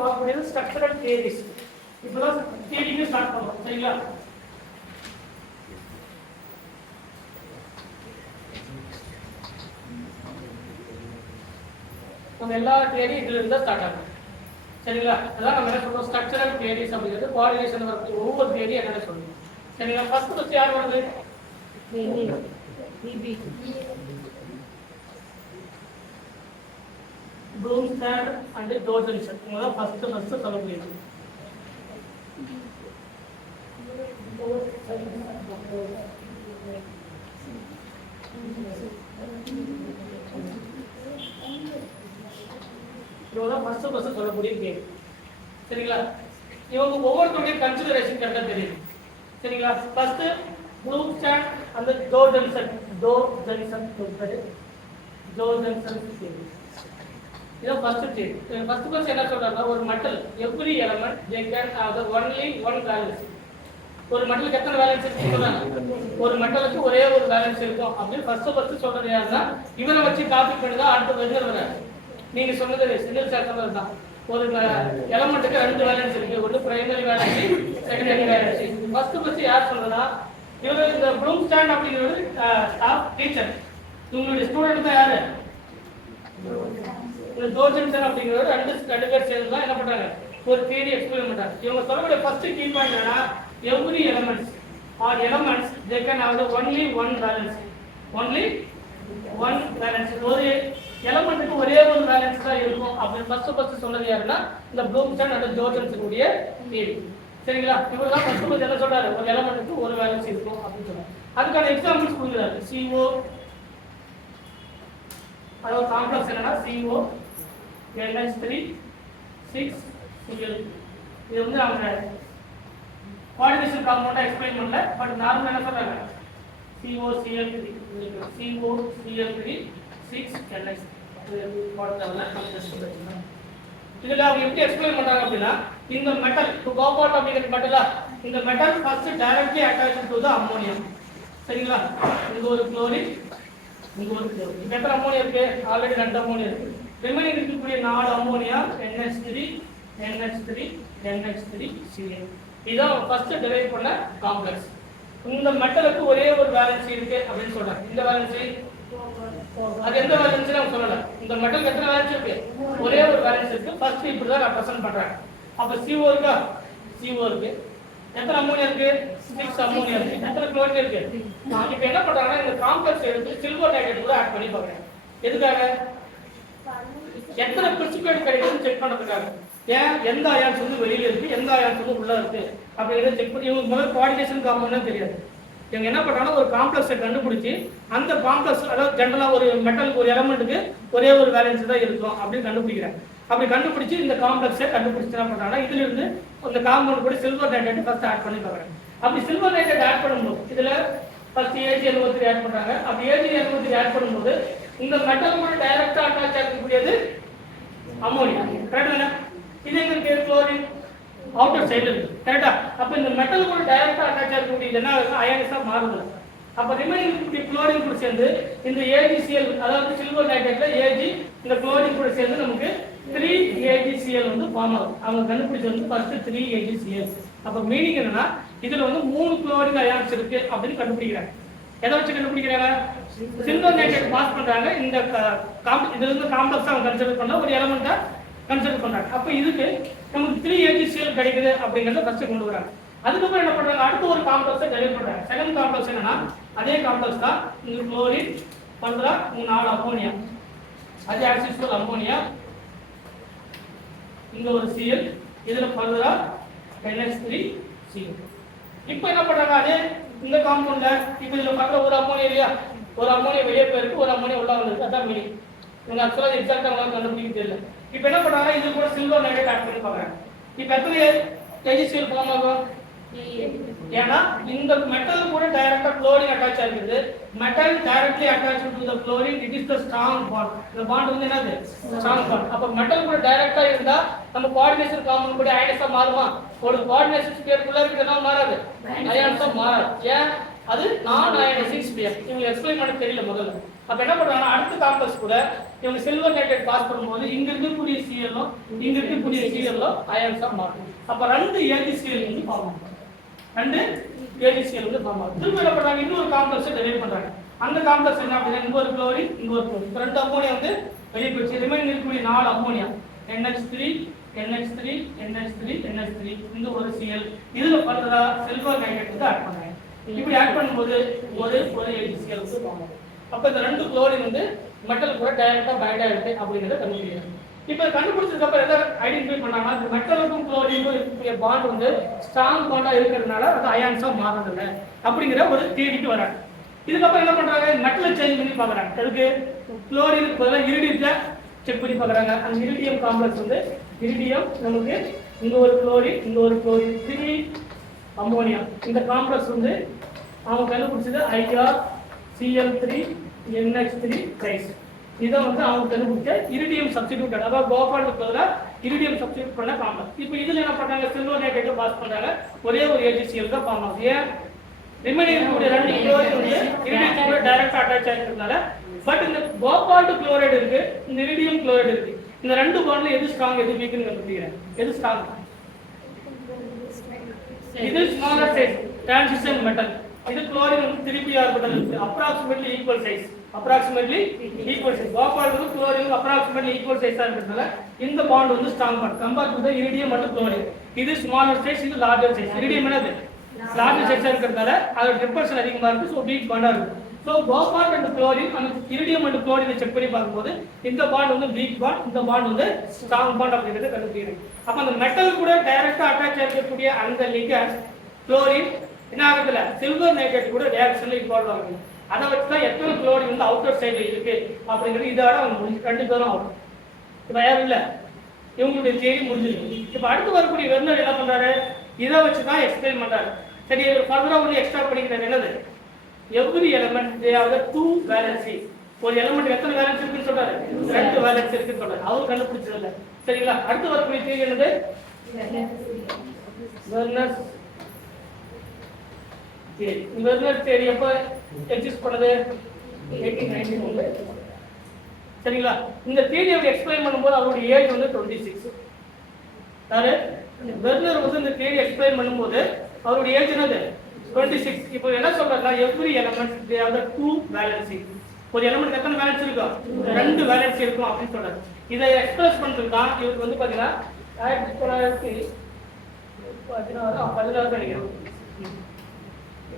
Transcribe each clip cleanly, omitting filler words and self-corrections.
பார்க்கக்கூடியது structural theories. இப்போதான் தியரிக்கு start பண்ணுவோம். சரிங்களா? நம்ம எல்லா தியரி இதுல இருந்தா ஸ்டார்ட் ஆகும். சரிங்களா? அதான் நம்ம என்ன சொல்றோம், ஸ்ட்ரக்சரல் தியரிஸ் அப்படிங்கிறது கோஆர்டினேஷன் வரக்கூடிய ஒவ்வொரு தியரி என்னென்ன சொல்லுவோம். சரிங்களா? ஃபர்ஸ்ட் யார் வருது? ப்ளூம்ஸ்டாட் அண்ட் ஜோர்ஜன்சன். இவங்க தான் ஃபர்ஸ்ட் சொல்லக்கூடியது. இவங்க ஃபர்ஸ்ட் சொல்லக்கூடிய கேம். சரிங்களா? இவங்க ஒவ்வொருத்தருடைய கன்சிடரேஷன் கரெக்டா தெரியும். சரிங்களா? First Blomstrand and Jorgensen. இதான் ஃபர்ஸ்ட் தியரி. ஃபர்ஸ்ட் என்ன சொல்றாங்க, ஒரு metal every element they can have the only one valence. ஒரு மெட்டலுக்கு எத்தனை வேலன்ஸ் இருக்குன்னு சொல்றாங்க, ஒரு மெட்டலுக்கு ஒரே ஒரு வேலன்ஸ் இருக்கும் அப்படின்னு ஃபர்ஸ்ட் சொல்றது யாருன்னா, இவரை வச்சு காப்பி பண்ணி தான் அடுத்த வெஞ்சர் வர. நீங்க சொன்னது சிங்கிள் சார்ட்டர் தான். ஒரு எலிமெண்ட்டுக்கு ரெண்டு வேலன்ஸ் இருக்கு, ஒன்று primary valence, secondary valence. First யார் சொல்றதா, இவர் இந்த ப்ளூம்ஸ்டாட் அப்படிங்கிறது ஸ்டாஃப் டீச்சர். உங்களுடைய ஸ்டூடெண்ட் தான் யாரு, இந்த ஜோர்ஜன்சன் அப்படிங்கிறது ரெண்டு பேர் சேர்ந்து தான் என்ன பண்றாங்க, ஒரு தியரி எக்ஸ்பிளைன் பண்றாங்க. இவங்க சொல்லக்கூடிய ஃபர்ஸ்ட் கீ பாயிண்ட் என்னன்னா, every elements are elements they can have only one valence. Only one valence. ஒரு எலிமெண்ட்டுக்கு ஒரே ஒரு வேலன்ஸ் தான் இருக்கும் அப்படின்னு ஃபர்ஸ்ட் சொன்னது யாருன்னா, இந்த ப்ளூம்ஸ்டாட் அண்ட் ஜோர்ஜன்சன் உடைய தியரி. சரிங்களா? இவர் தான் ஃபர்ஸ்ட் என்ன சொல்றாரு, ஒரு எலிமெண்ட்டுக்கு ஒரு வேலன்ஸ் இருக்கும் அப்படின்னு சொல்றாரு. அதுக்கான எக்ஸாம்பிள்ஸ் கொடுக்குறாரு. CO, அதாவது காம்ப்ளெக்ஸ் என்னன்னா CO NH3 6Cl. இது வந்து அவங்க கோஆர்டினேஷன் காம்பவுண்டா எக்ஸ்பிளைன் பண்ணல, பட் நார்மலா என்ன சொல்றாங்க, COCl3 6NH3. இதுல அவங்க எப்படி எக்ஸ்பிளைன் பண்றாங்க அப்படின்னா, இந்த மெட்டல் டு கோ பார்ட் அப்படிங்கிற மெட்டலா, இந்த metal first directly attached to the ammonium. சரிங்களா? இது ஒரு குளோரின், இங்க ஒரு குளோரின். இப்போ எத்தனை அம்மோனியா இருக்கு, ஆல்ரெடி 2 அம்மோனியா இருக்கு. ரிமைனிங் இருக்கக்கூடிய 4 அம்மோனியா NH3 Cl. இதான் ஃபர்ஸ்ட் டெரைவ் பண்ண காம்ப்ளெக்ஸ். இந்த மெட்டலுக்கு ஒரே ஒரு வேலன்ஸ் இருக்கு அப்படின்னு சொல்றாங்க. இந்த வேலன்ஸ் அது எந்த வேலன்ஸ் நம்ம சொல்லல. இந்த மெட்டலுக்கு எத்தனை வேலன்ஸ் இருக்கு, ஒரே ஒரு வேலன்ஸ் இருக்கு. ஃபர்ஸ்ட் இப்படி தான் ரெப்ரசன்ட் பண்றாங்க. அப்ப CO இருக்கா, CO இருக்கு. எத்தனை அம்மோனியா இருக்கு, 6 அம்மோனியா இருக்கு. எத்தனை குளோரின் இருக்கு. இப்போ என்ன பண்றாங்கன்னா, இந்த காம்ப்ளெக்ஸ் எடுத்து சில்வர் நைட்ரேட் கூட ஆட் பண்ணி பாக்குறாங்க. எதுக்காக, எத்தனை பிரிசிபிடேட் கிடைக்குதுன்னு செக் பண்றதுக்காக. ஏன், எந்த அயான்ஸ் வந்து வெளியில இருக்கு, எந்த அயான்ஸ் வந்து உள்ள இருக்கு அப்படிங்கறத செக் பண்ணி. இவங்க முதல்ல கோஆர்டினேஷன் காம்பவுண்ட் தெரியாது. இவங்க என்ன பண்றாங்கன்னா, ஒரு காம்ப்ளெக்ஸை கண்டுபிடிச்சி அந்த காம்ப்ளெக்ஸ், அதாவது ஜெனரலா ஒரு மெட்டலுக்கு ஒரு எலிமெண்ட்டுக்கு ஒரே ஒரு வேலன்ஸ் தான் இருக்கும் அப்படின்னு கண்டுபிடிக்கிறாங்க. அப்படி கண்டுபிடிச்சு இந்த காம்ப்ளெக்ஸை கண்டுபிடிச்சு என்ன பண்றாங்கன்னா, இதுல இருந்து இந்த காம்பவுண்ட் கூட சில்வர் நைட்ரேட் ஃபர்ஸ்ட் ஆட் பண்ணி பாக்குறாங்க. அப்படி சில்வர் நைட்ரேட் ஆட் பண்ணும்போது இதுல ஃபர்ஸ்ட் Ag73 ஆட் பண்றாங்க. அப்படி Ag73 ஆட் பண்ணும்போது இந்த மெட்டல் கூட டைரக்டா அட்டாச் ஆகக்கூடியது அம்மோனியா. கரெக்ட்டா? இது எங்க இருக்கு, குளோரின் அவுட்டர் சைடுல இருக்கு. கரெக்ட்டா? அப்ப இந்த மெட்டல் கூட டைரக்டா அட்டாச் ஆகக்கூடியது என்ன ஆகுது, அயானிஸா மாறுது. அப்ப ரிமைனிங் இருக்கக்கூடிய குளோரின் கூட சேர்ந்து இந்த AgCl, அதாவது சில்வர் நைட்ரேட்ல Ag, இந்த குளோரின் கூட சேர்ந்து நமக்கு 3AgCl வந்து ஃபார்ம் ஆகும். அவங்க கண்டுபிடிச்சது வந்து ஃபர்ஸ்ட் 3AgCl. அப்ப மீனிங் என்னன்னா, இதுல வந்து 3 குளோரின் அயான்ஸ் இருக்கு அப்படின்னு கண்டுபிடிக்கிறாங்க. எதை வச்சு கண்டுபிடிக்கிறாங்க, சில்வர் நைட்ரேட் பாஸ் பண்றாங்க. இந்த இதுல இருந்து காம்ப்ளெக்ஸா அவங்க கன்சிடர் பண்ண ஒரு எலிமெண்டா கன்சிடர் பண்றாங்க. அப்ப இதுக்கு நமக்கு 3AgCl கிடைக்குது அப்படிங்கறத ஃபர்ஸ்ட் கொண்டு வராங்க. அதுக்கப்புறம் என்ன பண்றாங்க, அடுத்த ஒரு காம்ப்ளெக்ஸை டெரைவ் பண்றாங்க. செகண்ட் காம்ப்ளெக்ஸ் என்னன்னா, அதே காம்ப்ளெக்ஸ் தான். இங்க குளோரின் பண்றா, 4 அம்மோனியா, அது ஆக்சிஸ்வல் அம்மோனியா, இங்க ஒரு Cl, இதுல பண்றா NH3Cl. இப்போ என்ன பண்றாங்க, அதே இந்த காம்பவுண்ட்ல இப்போ இதுல பண்ற ஒரு அம்மோனியா இல்லையா, ஒரு அம்மோனியா வெளியே போயிருக்கு, ஒரு அம்மோனியா உள்ள வந்திருக்கு. அதான் மீனிங். நீங்க ஆக்சுவலா எக்ஸாக்ட்டா உங்களுக்கு கண்டுபிடிக்க தெரியல. இப்போ என்ன பண்றாங்க, இது கூட சில்வர் நைட்ரேட் ஆட் பண்ணி பாக்குறாங்க. இப்போ எத்தனை AgCl ஃபார்ம் ஆகும், ஏன்னா இந்த மெட்டல் கூட டைரக்டா குளோரின் அட்டாச் ஆகிருக்குது. Metal directly attached to the chlorine, it is the strong bond. இந்த பாண்ட் வந்து என்னது, ஸ்ட்ராங் பாண்ட். அப்ப மெட்டல் கூட டைரக்டா இருந்தா நம்ம கோஆர்டினேஷன் காம்பவுண்ட் கூட அயனிஸா மாறுமா, ஒரு கோஆர்டினேஷன் ஸ்பியர் குள்ள இருக்குன்னா மாறாது, அயான்ஸா மாறாது. ஏன், அது நான் அயனைசிங் ஸ்பியர். இவங்க எக்ஸ்பிளைன் பண்ண தெரியல முதல்ல. அப்ப என்ன பண்றாங்கன்னா அடுத்த காம்ப்ளெக்ஸ் கூட இவங்க சில்வர் நைட்ரேட் பாஸ் பண்ணும்போது இங்க இருக்கக்கூடிய சிஎல்லும் இங்க இருக்கக்கூடிய சிஎல்லும் அயன்ஸா மாறும். அப்ப 2 AgCl வந்து ஃபார்ம் ஆகும். 2 AgCl வந்து ஃபார்ம் ஆகும். திரும்ப என்ன பண்றாங்க, இன்னொரு காம்ப்ளெக்ஸை டெரைவ் பண்றாங்க. அந்த காம்ப்ளெக்ஸ் என்ன அப்படின்னா இங்க ஒரு குளோரின் இங்க ஒரு குளோரின், 2 அம்மோனியா வந்து வெளியே போயிடுச்சு. ரிமைனிங் இருக்கக்கூடிய 4 ammonia NH3 NH3 NH3 NH3 இந்த ஒரு Cl இதுல ஃபர்தரா சில்வர் நைட்ரேட் வந்து ஆட் பண்றாங்க. இப்படி ஆட் பண்ணும்போது ஒரு AgCl வந்து ஃபார்ம் ஆகும். அப்ப இந்த 2 குளோரின் வந்து மெட்டல் கூட டைரக்டா பைண்ட் ஆயிடுது அப்படிங்கறத கண்டுபிடிக்கிறாங்க. இப்ப கண்டுபிடிச்சதுக்கு அப்புறம் எதை ஐடென்டிஃபை பண்ணாங்கன்னா இந்த மெட்டலுக்கும் குளோரினுக்கும் இருக்கக்கூடிய பாண்ட் வந்து ஸ்ட்ராங் பாண்டா இருக்கிறதுனால அது அயான்ஸா மாறதில்லை அப்படிங்கிற ஒரு தியரிக்கு வராங்க. இதுக்கப்புறம் என்ன பண்றாங்க, மெட்டலை சேஞ்ச் பண்ணி பாக்குறாங்க. அதுக்கு குளோரினுக்கு பதிலாக இரிடியத்தை செக் பண்ணி பாக்குறாங்க. அந்த இரிடியம் காம்ப்ளெக்ஸ் வந்து இரிடியம் நமக்கு இங்க ஒரு குளோரின் இங்க ஒரு குளோரின் 3 அம்மோனியா இந்த காம்ப்ளெக்ஸ் வந்து அவங்க கண்டுபிடிச்சது IrCl3 NH3 கைஸ். இதை வந்து அவங்க கண்டுபிடிச்ச இரிடியம் சப்ஸ்டிடியூட், அதாவது கோபால்டுக்கு பதிலாக இரிடியம் சப்ஸ்டிடியூட் பண்ண காம்ப்ளெக்ஸ். இப்போ இதுல என்ன பண்றாங்க, சில்வர் நைட்ரேட்டை பாஸ் பண்றாங்க. ஒரே ஒரு AgCl தான் ஃபார்ம் ஆகுது. ஏன் ரிமைனிங் இருக்கக்கூடிய 2 குளோரைடு வந்து இரிடியத்தோட டைரக்டா அட்டாச் ஆகிறதுனால. பட் இந்த கோபால்ட் குளோரைடு இருக்கு, இந்த இரிடியம் குளோரைடு இருக்கு. இந்த 2 பாண்ட்ல எது ஸ்ட்ராங் எது வீக்னு கண்டுபிடிக்கிறேன். எது ஸ்ட்ராங்? இது ஸ்மாலர் சைஸ் டிரான்சிஷன் மெட்டல். இது குளோரின் வந்து 3p ஆர்பிடல் இருக்கு, approximately equal size. Approximately equal size. Cobalt chlorine approximately equal சைஸா இருக்கிறதுனால இந்த பாண்ட் வந்து strong bond compare to the iridium மற்றும் குளோரின். இது ஸ்மாலர் சைஸ், இது லார்ஜர் சைஸ். இரிடியம் என்னது லார்ஜர் சைஸா இருக்கிறதுனால அதோட டிஸ்பர்ஷன் அதிகமா இருக்கு, சோ வீக் பாண்டா இருக்கு. சோ கோபால்ட் அண்ட் குளோரின் அந்த இரிடியம் அண்ட் குளோரினை செக் பண்ணி பார்க்கும்போது இந்த பாண்ட் வந்து வீக் பாண்ட், இந்த பாண்ட் வந்து ஸ்ட்ராங் பாண்ட் அப்படிங்கறத கண்டுபிடிக்கிறேன். அப்ப அந்த மெட்டல் கூட டைரக்டா அட்டாச் ஆகக்கூடிய அந்த லிகண்ட் குளோரின் என்ன ஆகுதுல சில்வர் நைட்ரேட் கூட ரியாக்ஷன்ல இன்வால்வ் ஆகுது. அதை வச்சு தான் எத்தனை குளோரின் வந்து அவுட்டர் சைடுல இருக்கு அப்படிங்கிறது இதோட அவங்க 2 பேரும் ஆகும். இப்ப யாரும் இல்ல, இவங்களுடைய தியரி முடிஞ்சிருக்கு. இப்ப அடுத்து வரக்கூடிய வெர்னர் என்ன பண்றாரு, இதை வச்சு தான் எக்ஸ்பிளைன் பண்றாரு. சரி, ஃபர்தரா ஒன்று எக்ஸ்ட்ரா பண்ணிக்கிறது என்னது, every element they have the 2 valency. ஒரு எலிமெண்ட் எத்தனை வேலன்ஸ் இருக்குன்னு சொல்றாரு, 2 வேலன்ஸ் இருக்குன்னு சொல்றாரு. அவர் கண்டுபிடிச்சது இல்ல. சரிங்களா, அடுத்து வரக்கூடிய தியரி என்னது, வெர்னர்ஸ் தியரி. வெர்னர் தியரி எப்ப எக்ஸிஸ்ட் பண்ணது, 1891. சரிங்களா, இந்த தியரியை எக்ஸ்பிளைன் பண்ணும்போது அவருடைய ஏஜ் வந்து 26. யாரு வெர்னர் வந்து இந்த தியரி எக்ஸ்பிளைன் பண்ணும்போது அவருடைய ஏஜ் என்னது 26. இப்போ என்ன சொல்றாருன்னா every element they have the 2 valency. ஒரு எலிமெண்ட் எத்தனை வேலன்சி இருக்கும், 2 வேலன்சி இருக்கும் அப்படின்னு சொல்றாரு. இதை எக்ஸ்பிரஸ் பண்றது தான் இவருக்கு வந்து பாத்தீங்கன்னா 1916 நினைக்கிறேன்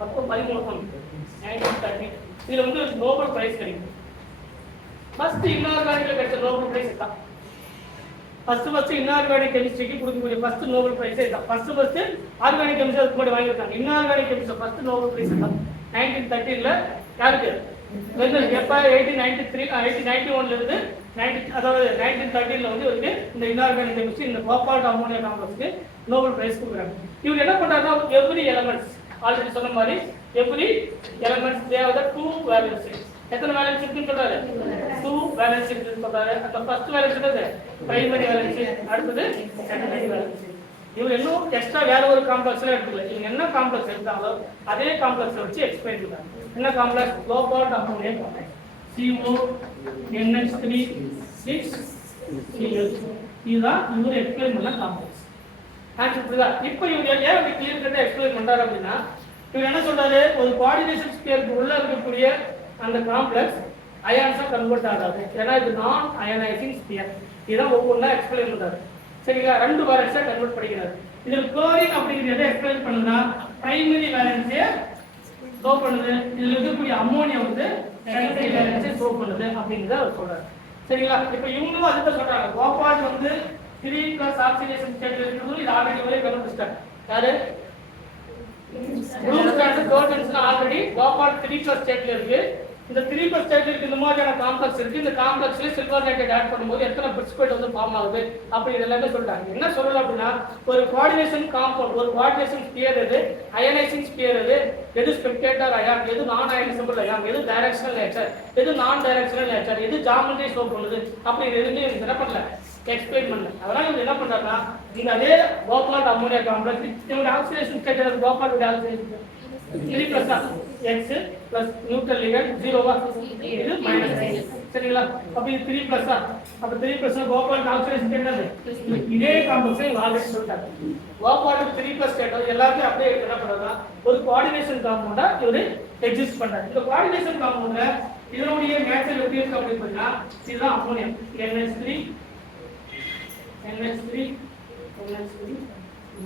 1930 இதுல வந்து நோபல் பிரைஸ் கிடைக்கும். ஃபர்ஸ்ட் இன்ஆர்கானிக்ல கிடைச்ச நோபல் பிரைஸ் தான். ஃபர்ஸ்ட் இன்ஆர்கானிக் கெமிஸ்ட்ரிக்கு கொடுக்கக்கூடிய ஃபர்ஸ்ட் நோபல் பிரைஸ் இதுதான். ஃபர்ஸ்ட் ஆர்கானிக் கெமிஸ்ட்ரி அதுக்கு முன்னாடி வாங்கியிருக்காங்க. Inorganic chemistry first Nobel prize தான் 1913ல. யாருக்கு, வெர்னர். எப்ப 1891ல இருந்து 1913ல வந்து இவருக்கு இந்த இன்ஆர்கானிக் கெமிஸ்ட்ரி இந்த கோபால்ட் அம்மோனியா காம்ப்ளெக்ஸ்க்கு நோபல் பிரைஸ் கொடுக்குறாங்க. இவர் என்ன பண்றாருன்னா எவ்ரி எலிமெண்ட்ஸ், ஆல்ரெடி சொன்ன மாதிரி every elements they have the 2 valency. எத்தனை வேலன்ஸ் இருக்குன்னு சொல்றாரு, 2 வேலன்ஸ் இருக்குன்னு சொல்றாரு. அந்த ஃபர்ஸ்ட் வேலன்ஸ் என்னது பிரைமரி வேலன்ஸ், அடுத்தது செகண்டரி வேலன்ஸ். இவங்க இன்னும் எக்ஸ்ட்ரா வேற ஒரு காம்ப்ளெக்ஸ்ல எடுத்துக்கல. இவங்க என்ன காம்ப்ளெக்ஸ் எடுத்தாங்களோ அதே காம்ப்ளெக்ஸ் வச்சு எக்ஸ்பிளைன் பண்றாங்க. என்ன complex, cobalt ammonia complex, CONH3 6Cl. இதுதான் இவர் எக்ஸ்பிளைன் பண்ண காம்ப்ளெக்ஸ். புரியுதா? இப்போ இவங்க ஏன் அப்படி கிளியர் கட்டா எக்ஸ்பிளைன் பண்றாரு அப்படின்னா இவர் என்ன சொல்றாரு, ஒரு கோஆர்டினேஷன் ஸ்கேலுக்கு உள்ள இருக்கக்கூடிய அந்த காம்ப்ளெக்ஸ் அயான்ஸா கன்வெர்ட் ஆகாது. ஏன்னா இது நான் அயனைசிங் ஸ்பியர். இதான் ஒவ்வொன்றா எக்ஸ்பிளைன் பண்றாரு. சரிங்களா, 2 வேலன்ஸா கன்வெர்ட் பண்ணிக்கிறாரு. இதுல குளோரின் அப்படிங்கிறத எக்ஸ்பிளைன் பண்ணுனா பிரைமரி வேலன்ஸை ஷோ பண்ணுது, இதுல இருக்கக்கூடிய அம்மோனியா வந்து செகண்டரி வேலன்ஸை ஷோ பண்ணுது அப்படிங்கறத அவர் சொல்றாரு. சரிங்களா, இப்போ இவங்களும் அதுதான் சொல்றாங்க. கோபால்ட் வந்து 3+ ஆக்சிடேஷன் ஸ்டேட்ல இருக்குது. இது ஆல்ரெடி ஒரே கண்டுபிடிச்சிட்டாங்க. யாரு, proof and totals already cobalt 3+ ஸ்டேட்ல இருக்கு. இந்த 3+ ஸ்டேட்ல இருக்கு. இந்த மாதிரியான காம்ப்ளெக்ஸ் இருக்கு. இந்த காம்ப்ளெக்ஸ்ல சில்வர் நைட்ரேட் ஆட் பண்ணும்போது எத்தனை பிரிசிபேட் வந்து ஃபார்ம் ஆகுது அப்படி எல்லாமே சொல்றாங்க. என்ன சொல்லலாம் அப்படின்னா ஒரு கோஆர்டினேஷன் காம்பவுண்ட், ஒரு கோஆர்டினேஷன் ஸ்பியர் எது, அயனைசிங் ஸ்பியர் எது, எது ஸ்பெக்டேட்டர் அயான், எது நான் அயனைசபிள் அயான், எது டைரக்ஷனல் நேச்சர், எது நான் டைரக்ஷனல் நேச்சர், எது ஜாமெட்ரி ஷோ பண்ணுது அப்படி எதுவுமே என்ன பண்ணல, எக்ஸ்பிளைன் பண்ணல. அதனால இவங்க என்ன பண்றாங்கன்னா இந்த அதே கோபால்ட் அம்மோனியா காம்ப்ளெக்ஸ் இவங்க oxidation state cobalt oxidation 3 plus x plus neutral ligand 0 வா இது minus சரிங்களா அப்ப இது 3 plus அப்ப 3 plus கோபால் ஆக்சிடேஷன் என்னது இதே காம்ப்ளெக்ஸ் இங்க ஆல்ரெடி சொல்லிட்டாங்க கோபால் 3 plus ஸ்டேட் எல்லாத்தையும் அப்படியே என்ன பண்றதா ஒரு கோஆர்டினேஷன் காம்பவுண்டா இது எக்ஸிஸ்ட் பண்றாங்க இந்த கோஆர்டினேஷன் காம்பவுண்ட்ல இதனுடைய நேச்சர் எப்படி இருக்கு அப்படி பார்த்தா இதுதான் ammonium NH3 NH3 NH3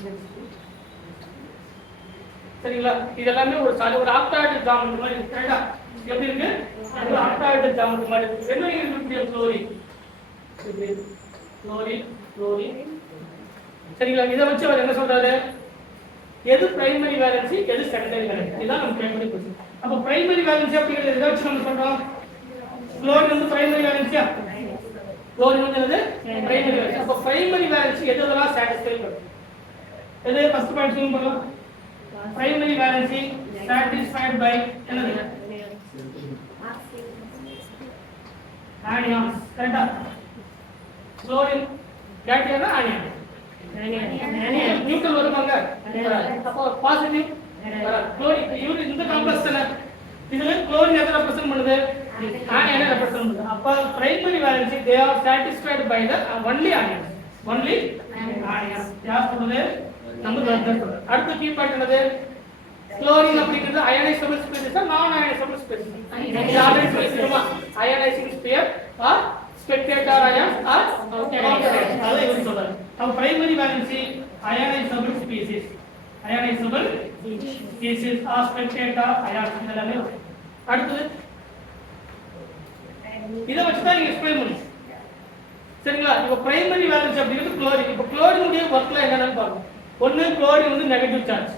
NH3 சரிங்களா இது எல்லாமே ஒரு ஆக்டாய்டு ஜாமெட்ரி மாதிரி இருக்கு கரெக்ட்டா எப்படி இருக்கு ஒரு ஆக்டாய்டு ஜாமெட்ரி மாதிரி இருக்கு என்ன இருக்கு குளோரின் குளோரின் சரிங்களா இத வச்சு அவர் என்ன சொல்றாரு எது பிரைமரி வேலன்சி எது செகண்டரி வேலன்சி இதான் நம்ம பிரைமரி கொஸ்டின் அப்ப பிரைமரி வேலன்சி அப்படிங்கிறது எதை வச்சு நம்ம சொல்றோம் குளோரின் வந்து பிரைமரி வேலன்சியா குளோரின் வந்து பிரைமரி வேலன்சி அப்ப பிரைமரி வேலன்சி எதெல்லாம் சாட்டிஸ்ஃபை பண்ணும் எது ஃபர்ஸ்ட் பாயிண்ட் சொல்லுங்க பார்க்கலாம் primary valency satisfied by another anions correct chlorine cation anion neutral வருவாங்க அப்போ பாசிட்டிவ் chlorine இவரு இந்த காம்ப்ளெக்ஸ் தான இதுல chlorine எதை ரெப்ரசன்ட் பண்ணுது anion ரெப்ரசன்ட் பண்ணுது அப்ப primary valency they are satisfied by the only anions யார் சொல்றது நம்ம அடுத்த கீ பாயிண்ட் என்னது குளோரின் அப்படிங்கிறது ionisable species non ionisable species இது ஆல்ரெடி சொல்லிருக்கோமா ionising sphere or spectator ion or அது இவங்க சொல்றாங்க அப்ப primary valency ionisable species or spectator ion இதெல்லாம் அடுத்து இத வச்சு தான் நீங்க எக்ஸ்பிளைன் பண்ணணும் சரிங்களா இப்போ பிரைமரி வேலன்சி அப்படிங்கிறது குளோரின் இப்போ குளோரினுடைய வர்க்ல என்னன்னு பாருங்க ஒன்னு குளோரின் வந்து நெகட்டிவ் சார்ஜ்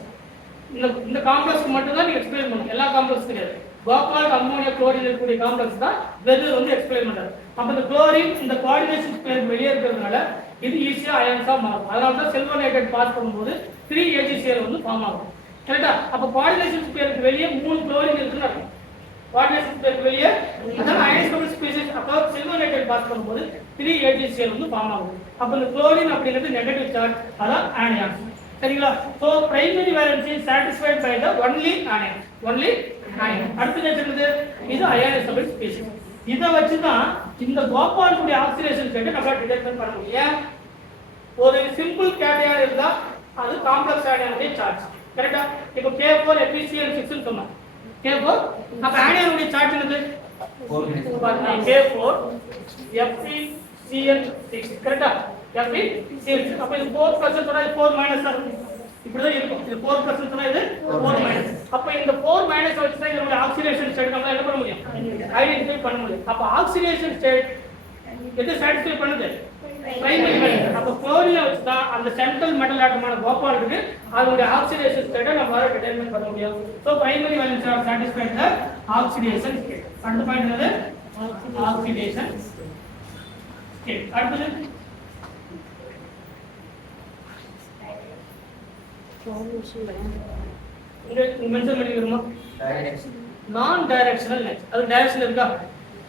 இந்த காம்ப்ளெக்ஸ்க்கு மட்டும் தான் நீங்க எக்ஸ்பிளைன் பண்ணணும் எல்லா காம்ப்ளெக்ஸ் கிடையாது கோபால் அம்மோனியா குளோரின் இருக்கக்கூடிய காம்ப்ளெக்ஸ் தான் வெதர் வந்து எக்ஸ்பிளைன் பண்றாரு அப்ப இந்த குளோரின் இந்த கோஆர்டினேஷன் ஸ்பேஸ் வெளியே இருக்கிறதுனால இது ஈஸியா அயன்ஸா மாறும் அதனால தான் செல்வனேட்டட் பாஸ் பண்ணும்போது 3 AgCl வந்து ஃபார்ம் ஆகும் கரெக்ட்டா அப்ப கோஆர்டினேஷன் ஸ்பேஸ்க்கு வெளியே 3 குளோரின் இருக்குன்னு அர்த்தம் கோஆர்டினேஷன் ஸ்பேஸ்க்கு வெளியே அதான் அயனைசபிள் ஸ்பீசிஸ் அப்ப செல்வனேட்டட் பாஸ் பண்ணும்போது 3 AgCl வந்து ஃபார்ம் ஆகும் அப்ப இந்த குளோரின் அப்படிங்கிறது நெகட்டிவ் சார்ஜ் அதான் ஆனியான் சரிங்களா so primary valency satisfied by the only anion அடுத்து என்னது இது அயனைசபிள் ஸ்பீசிஸ் இத வச்சு தான் இந்த கோபாலுடைய ஆக்சிடேஷன் ஸ்டேட் நம்ம டிடெக்ட் பண்ண முடியும் ஒரு சிம்பிள் கேட்டையா இருந்தா அது காம்ப்ளெக்ஸ் ஆனியனுடைய சார்ஜ் கரெக்ட்டா இப்போ K4 FeCl6 ன்னு சொன்னா K4 அப்ப ஆனியனுடைய சார்ஜ் என்னது 4 K4 FeCl6 கரெக்ட்டா FeCl6 அப்ப இது 4% சொன்னா இது 4 இப்படி தான் இருக்கும் இது 4% சொன்னா இது 4 அப்ப இந்த 4 வச்சு தான் இதோட ஆக்சிடேஷன் ஸ்டேட் நம்ம என்ன பண்ண முடியும் ஐடென்டிஃபை பண்ண முடியும் அப்ப ஆக்சிடேஷன் ஸ்டேட் எது சாட்டிஸ்ஃபை பண்ணுது பிரைமரி வேலன்சி அப்ப குளோரின் வச்சு தான் அந்த சென்ட்ரல் மெட்டல் ஆட்டமான கோபால் இருக்கு அதோட ஆக்சிடேஷன் ஸ்டேட்டை நம்மளால டிட்டர்மைன் பண்ண முடியும் so primary valency are satisfied the oxidation state அடுத்த பாயிண்ட் என்னது ஆக்சிடேஷன் ஸ்டேட் அடுத்து இங்க மென்ஷன் பண்ணிக்கிறோமா நான் டைரக்ஷனல் நெட் அது டைரக்ஷன் இருக்கா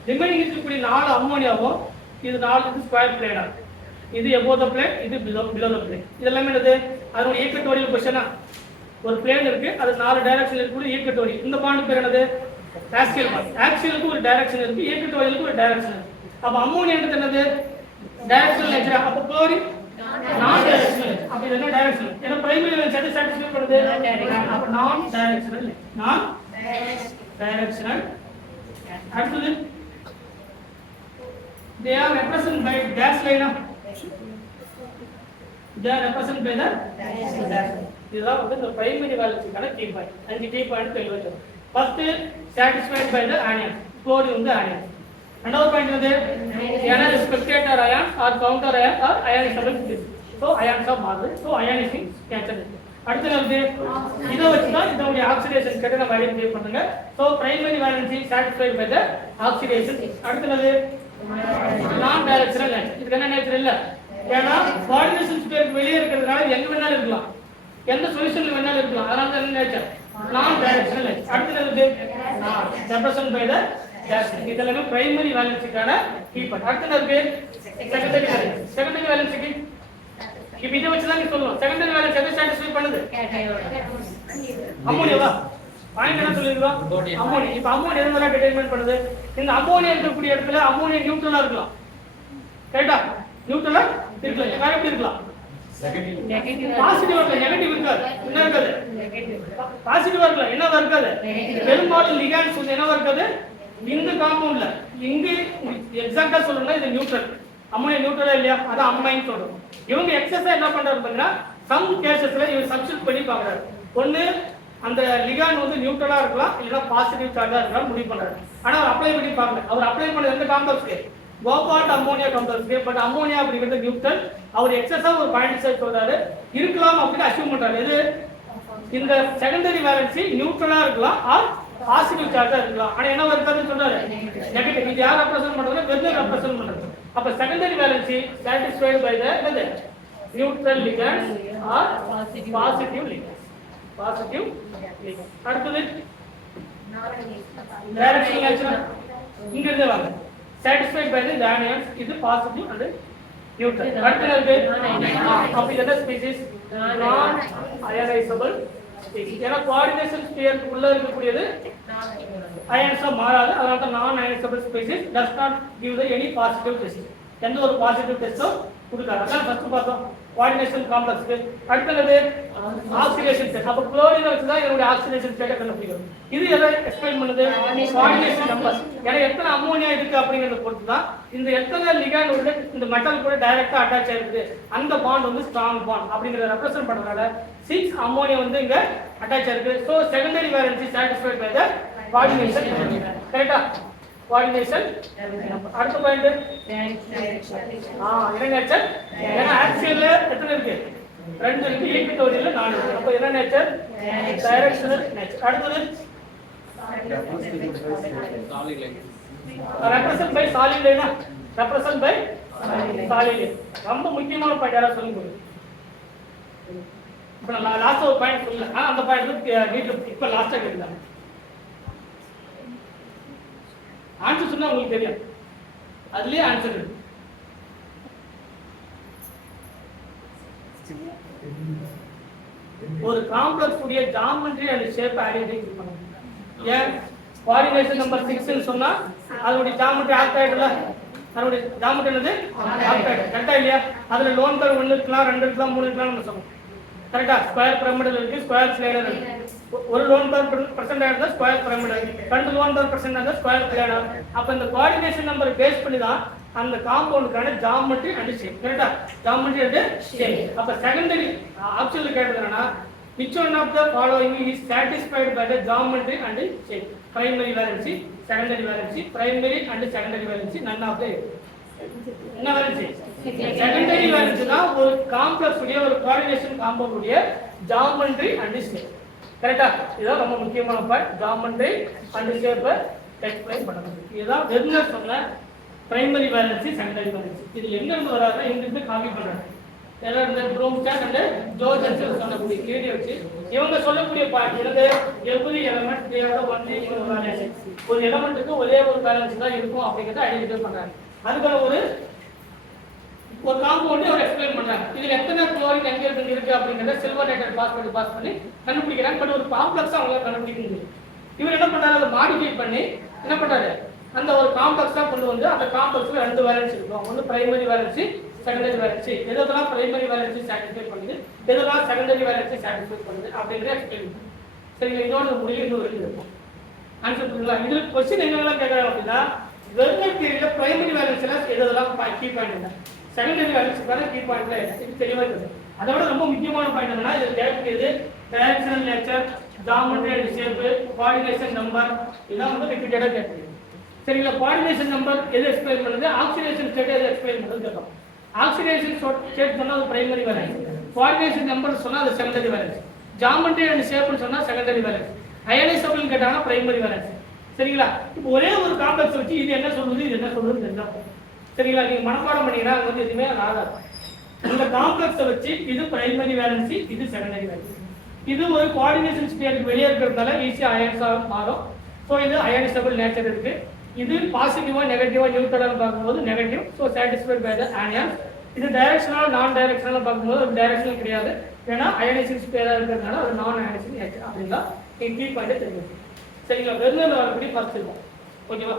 ரிமைனிங் இருக்கக்கூடிய 4 அம்மோனியாவும் இது 4 இது ஸ்கொயர் பிளேனா இது above the plane இது below the plane இதெல்லாம் என்னது அதோட ஈக்குவட்டோரியல் பொசிஷனா ஒரு பிளேன் இருக்கு அது 4 டைரக்ஷன்ல இருக்கக்கூடிய ஈக்குவட்டோரியல் இந்த பாயிண்ட் பேர் என்னது ஆக்சியல் பாயிண்ட் ஆக்சியலுக்கு ஒரு டைரக்ஷன் இருக்கு ஈக்குவட்டோரியலுக்கு ஒரு டைரக்ஷன் இருக்கு அப்ப அம்மோனியான்றது என்னது டைரக்ஷனல் நேச்சர் அப்ப குளோரின் நான் டைரக்ஷனல் அப்ப இது என்ன டைரக்ஷனல் ஏன்னா பிரைமரி வேலன்சி எதை சாட்டிஸ்ஃபை பண்ணுது அப்ப நான் டைரக்ஷனல் அடுத்து they are represented by dash line they are represented by the dash இதுதான் வந்து இந்த பிரைமரி வேலன்சிக்கான கீ பாயிண்ட் 5 கீ பாயிண்ட் தெளிவாக first satisfied by the anion chlorine வந்து anion ரெண்டாவது பாயிண்ட் வந்து either spectator ion or counter ion or ionizable species so ions are மாறுது so ionizing nature அடுத்து வந்து இத வச்சு தான் இதோட ஆக்சிடேஷன் ஸ்டேட் நம்ம ஐடென்டிஃபை பண்ணுங்க so primary valency satisfied by the oxidation அடுத்து வந்து நான் டைரக்ஷனல் இதுக்கு என்ன நேச்சர் இல்ல ஏன்னா கோஆர்டினேஷன் ஸ்பேஸ் வெளியே இருக்கிறதுனால எங்க வேணாலும் இருக்கலாம் எந்த சொல்யூஷன்ல வேணாலும் இருக்கலாம் அதனால தான் என்ன நேச்சர் நான் டைரக்ஷனல் அடுத்து வந்து ரெப்ரசன்ட் பை தி டேஷ் இதெல்லாம் பிரைமரி வேலன்சிக்கான கீ பாயிண்ட் அடுத்து இருக்கு செகண்டரி வேலன்சிக்கு இப்ப இத வச்சு தான் நீ சொல்லணும் செகண்டரி வேலன்சி எதை சாட்டிஸ்ஃபை பண்ணுது அம்மோனியாவா பாயிண்ட் என்ன சொல்லிருக்கோம் அம்மோனியா. இப்போ அம்மோனியா எதனால டிட்டர்மைன் பண்ணுது? இந்த அம்மோனியா இருக்கக்கூடிய இடத்துல அம்மோனியா நியூட்ரலா இருக்கலாம், கரெக்டா? நியூட்ரலா இருக்கலாம், வேற எப்படி இருக்கலாம்? பாசிட்டிவா இருக்கலாம், நெகட்டிவ் இருக்காது. என்ன இருக்காது? பாசிட்டிவா இருக்கலாம், என்னவா இருக்காது? பெரும்பாலும் லிகாண்ட்ஸ் வந்து என்னவா இருக்காது? இந்த காம்பவுண்ட்ல இங்க எக்ஸாக்ட்டா சொல்லணும்னா இது நியூட்ரல். அம்மோனியா நியூட்ரலா இல்லையா? அதான் அம்மைன் சொல்றோம். இவங்க எக்ஸஸா என்ன பண்றாரு பாத்தீங்கன்னா, சம் கேசஸ்ல இவர் சப்ஸ்டிட் பண்ணி பாக்குறாரு. ஒன்னு அந்த லிகாண்ட் வந்து நியூட்ரலா இருக்கலாம், இல்ல பாசிட்டிவ் சார்ஜா இருக்கலாம் முடிவு பண்றாரு. ஆனா அவர் அப்ளை பண்ணி பார்க்கல. அவர் அப்ளை பண்ணது எந்த காம்ப்ளெக்ஸ்க்கு? கோபால்ட் அம்மோனியா காம்ப்ளெக்ஸ்க்கு. பட் அம்மோனியா அப்படிங்கிறது நியூட்ரல். அவர் எக்ஸஸா ஒரு பாயிண்ட் சைட் சொல்றாரு, இருக்கலாம் அப்படின்னு அஸ்யூம் பண்றாரு. இது இந்த செகண்டரி வேலன்சி நியூட்ரலா இருக்கலாம் ஆர் பாசிட்டிவ் சார்ஜா இருக்கலாம். ஆனா என்ன இருக்காதுன்னு சொல்றாரு? நெகட்டிவ். இது யார் ரெப்ரசன்ட் பண்றது? வெர்னர் ரெப்ரசன்ட் பண்றது. அப்ப secondary valency satisfied by the என்னது? Neutral ligands or positive ligands. Positive ligand. அடுத்து டைரக்ஷனல் நேச்சர் இங்க இருந்து வாங்க. satisfied by the anions இது பாசிட்டிவ் அண்ட் நியூட்ரல். அடுத்து அப்ப என்ன ஸ்பீசிஸ்? Non ionisable species. ஏன்னா கோஆர்டினேஷன் ஸ்பியருக்கு உள்ள இருக்கக்கூடியது அயன்ஸா மாறாது. அதனால தான் non ionisable species does not give the any positive test. எந்த ஒரு பாசிட்டிவ் டெஸ்டும் கொடுக்காது. அதான் ஃபர்ஸ்ட் பார்த்தோம் கோஆர்டினேஷன் காம்ப்ளெக்ஸ்க்கு. அடுத்தது ஆக்சிடேஷன் ஸ்டேட். அப்ப குளோரின் வச்சு தான் என்னோட ஆக்சிடேஷன் ஸ்டேட்டை கண்டுபிடிக்கும். இது எதை எக்ஸ்பிளைன் பண்ணுது? Coordination number. ஏன்னா எத்தனை அம்மோனியா இருக்கு அப்படிங்கறத பொறுத்து தான் இந்த எத்தனை லிகாண்ட் உள்ள இந்த மெட்டல் கூட டைரக்டா அட்டாச் ஆயிருக்கு. அந்த பாண்ட் வந்து ஸ்ட்ராங் பாண்ட் அப்படிங்கறத ரெப்ரசன்ட் பண்றதால 6 அம்மோனியா வந்து இங்க அட்டாச் ஆயிருக்கு. So secondary valency satisfied by the coordination. கரெக்ட்டா? கோஆர்டினேஷன். அடுத்த பாயிண்ட் என்ன நேச்சர்? ஏன்னா ஆக்சியல்ல எத்தனை இருக்கு? 2 இருக்கு. ஈக்விட்டோரியல்ல 4 இருக்கு. அப்ப என்ன நேச்சர்? Directional nature. அடுத்து ரெப்ரசன்ட் பை சாலிட் லைனா? Represent by solid line. ரொம்ப முக்கியமான பாயிண்ட் யாரா சொல்லுங்க. இப்ப நான் லாஸ்ட் ஒரு பாயிண்ட் சொல்லல, அந்த பாயிண்ட் வீட்ல இப்ப லாஸ்டா கேக்குறாங்க. ஆன்சர் சொன்னா உங்களுக்கு தெரியும், அதுலயே ஆன்சர் இருக்கு. ஒரு காம்ப்ளெக்ஸ் உடைய ஜாமெட்ரி அண்ட் ஷேப் ஐடென்டிஃபை பண்ணுங்க. ஏன் கோஆர்டினேஷன் நம்பர் 6 ன்னு சொன்னா அதோட ஜாமெட்ரி ஆக்டாய்டுல அதோட ஜாமெட்ரி என்னது? ஆக்டாய்டு. கரெக்ட்டா இல்லையா? அதுல லோன் கர்வ் 1 இருக்கலாம், 2 இருக்கலாம், 3 இருக்கலாம் நம்ம சொல்றோம். கரெக்ட்டா? ஸ்கொயர் பிரமிடல் இருக்கு, ஸ்கொயர் ஸ்லைடர் இருக்கு. ஒரு லோன் கர்வ் பிரசன்ட் ஆயிருந்தா square pyramidal, 2 lone curve present ஆயிருந்தா ஸ்கொயர் ஸ்லைடர். அப்ப இந்த கோஆர்டினேஷன் நம்பர் பேஸ் பண்ணி தான் அந்த காம்பவுண்டுக்கான ஜாமெட்ரி அண்ட் ஷேப். கரெக்ட்டா? Geometry and shape. அப்ப செகண்டரி ஆப்ஷன்ல கேட்டதுனா which one of the following is satisfied by the geometry and shape? Primary valency, secondary valency, primary and secondary valency, none of the என்ன valency? Secondary valency தான் ஒரு complex உடைய ஒரு coordination compound உடைய geometry and shape. கரெக்ட்டா? இது ரொம்ப முக்கியமான point. geometry and shape explain பண்ணணும். இதுதான் வெர்னர் சொன்ன பிரைமரி வேலன்சி, செகண்டரி வேலன்சி. இது எங்க இருந்து வராதுன்னா இங்க இருந்து காப்பி பண்றாங்க. எல்லாம் இந்த ப்ரோம்ஸ்டாக் அண்ட் ஜோர்ஜன்ஸ் சொல்லக்கூடிய கிரியேட்டிவ் வச்சு இவங்க சொல்லக்கூடிய பாயிண்ட் என்னது? எவ்ரி எலிமெண்ட் தேவை ஒன்லி ஒரு வேலன்சி. ஒரு எலிமெண்ட்டுக்கு ஒரே ஒரு வேலன்சி தான் இருக்கும் அப்படிங்கறத ஐடென்டிஃபை பண்றாங்க. அதுக்கான ஒரு காம்பவுண்ட் ஒரு எக்ஸ்பிளைன் பண்றாங்க. இதுல எத்தனை குளோரின் என்கேஜ்மென்ட் இருக்கு அப்படிங்கறத சில்வர் நைட்ரேட் பாஸ் பண்ணி கண்டுபிடிக்கிறாங்க. பட் ஒரு காம்ப்ளெக்ஸா அவங்க கண்டுபிடிக்க முடியும். இவர் என்ன பண்றாரு? அதை மாடிஃபை பண்ணி என்ன பண்றாரு? அந்த ஒரு காம்ப்ளெக்ஸா கொண்டு வந்து அந்த காம்ப்ளெக்ஸ்ல 2 வேலன்சி இருக்கும். ஒன்னு பிரைமரி வேலன்சி, செகண்டரி வேலன்சி. எதெல்லாம் பிரைமரி வேலன்சி சாட்டிஸ்ஃபை பண்ணுது, எதெல்லாம் செகண்டரி வேலன்சி சாட்டிஸ்ஃபை பண்ணுது அப்படிங்கறத எக்ஸ்பிளைன் பண்ணுங்க. சரி, இதோட முடிவு இன்னும் இருக்கு. ஆன்சர் பண்ணுங்க. இதுல क्वेश्चन என்னெல்லாம் கேக்குறாங்க அப்படினா வெர்னர் தியரியில பிரைமரி வேலன்சில எதெல்லாம் கீ பாயிண்ட் இல்ல, செகண்டரி வேலன்சிக்கான கீ பாயிண்ட்ல இது தெளிவா இருக்கு. அதோட ரொம்ப முக்கியமான பாயிண்ட் என்னன்னா இது தேவைப்படுது directional nature, geometry and shape, coordination number. இதெல்லாம் வந்து ரிப்பீட்டடா கேட்குது. சரிங்களா? கோஆர்டினேஷன் நம்பர் எது எக்ஸ்பிளைன் பண்ணுது, ஆக்சிடேஷன் ஸ்டேட் எது எக்ஸ்பிளைன் பண்ணுது கேட்கும். ஆக்சிடேஷன் ஸ்டேட் சொன்னா அது பிரைமரி வேலன்ஸ், கோஆர்டினேஷன் நம்பர் சொன்னா அது செகண்டரி வேலன்ஸ், ஜியோமெட்ரி அண்ட் ஷேப்னு சொன்னா செகண்டரி வேலன்ஸ், அயனைசபிள் கேட்டாங்க பிரைமரி வேலன்ஸ். சரிங்களா? இப்போ ஒரே ஒரு காம்ப்ளெக்ஸ் வச்சு இது என்ன சொல்லுது இது என்ன சொல்லுது தெரிஞ்சா சரிங்களா? நீங்க மனப்பாடம் பண்ணீங்கன்னா அது வந்து எதுவுமே ஆகாது. இந்த காம்ப்ளெக்ஸை வச்சு இது பிரைமரி வேலன்சி, இது செகண்டரி வேலன்சி. இது ஒரு கோஆர்டினேஷன் ஸ்டேட்டுக்கு வெளியே இருக்கிறதுனால ஈஸியா அயன்ஸா மாறும். ஸோ இது அயனைசபிள் நேச்சர் இருக்கு. இது பாசிட்டிவா நெகட்டிவா நியூட்ரலா பார்க்கும்போது negative. So satisfied by the anion. இது டைரக்ஷனல் நான் டைரக்ஷனல் பார்க்கும்போது ஒரு டைரக்ஷனல் கிடையாது. ஏன்னா அயனைசிங் ஸ்பேராக இருக்கிறதுனால அது நான் அயனைசிங் அப்படின்னா கீ பாயிண்ட்டை தெரியும். சரிங்களா? வெறும் வரக்கூடிய ஃபர்ஸ்ட் இருக்கும். ஓகேவா?